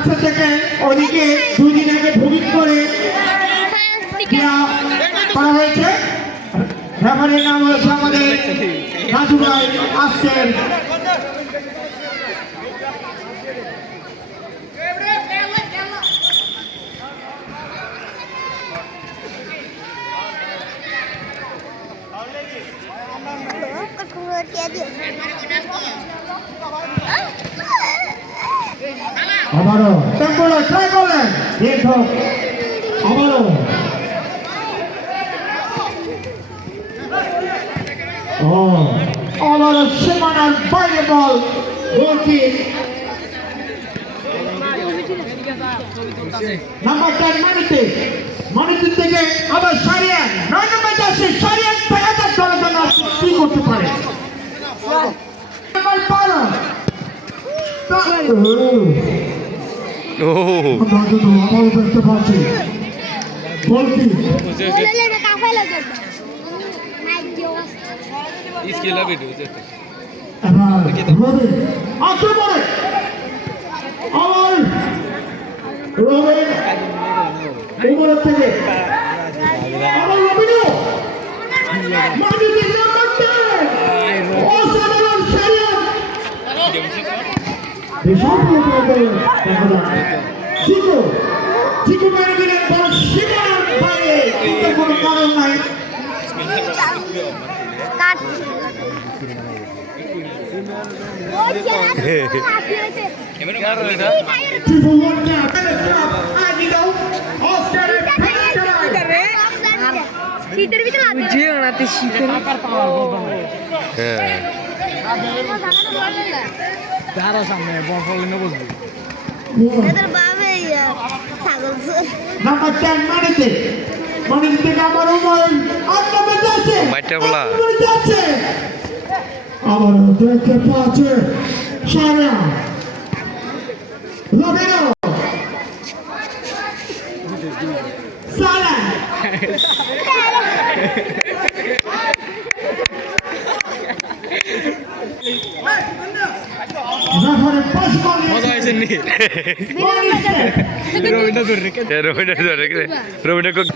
রাস্তা থেকে ওদিকে 2 দিন আগে ভূমিক করে করা হয়েছে। রেফারির নাম হয়েছে আমাদের রাজু ভাই আসছেন। আবারও টেম্পোলা ট্রাই করলেন আবারও আবারও সীমানার বাইরে বল গোলকিক নাম্বার 10 মানিতে থেকে আবার সারিয়ান 9 নম্বর যাচ্ছে সারিয়ান পেয়াদার দলের জন্য কি করতে পারে নাম্বার 12 আবারও দেখতে পাচ্ছি গোলকিক Iskila video যেতে এবার রবি আক্রমণে আবার রবি ওভার থেকে আবার রবিনো মানিতে নাম্বার 10 অসাধারণ সারিয়া চিকু মেরে দিলেন বল সীমানার বাইরে কিন্তু কোনো কারণ নাই আবার দেখতে পাচ্ছে সারা রবিনো সারা মজা হয়েছে নি রবিনা গোল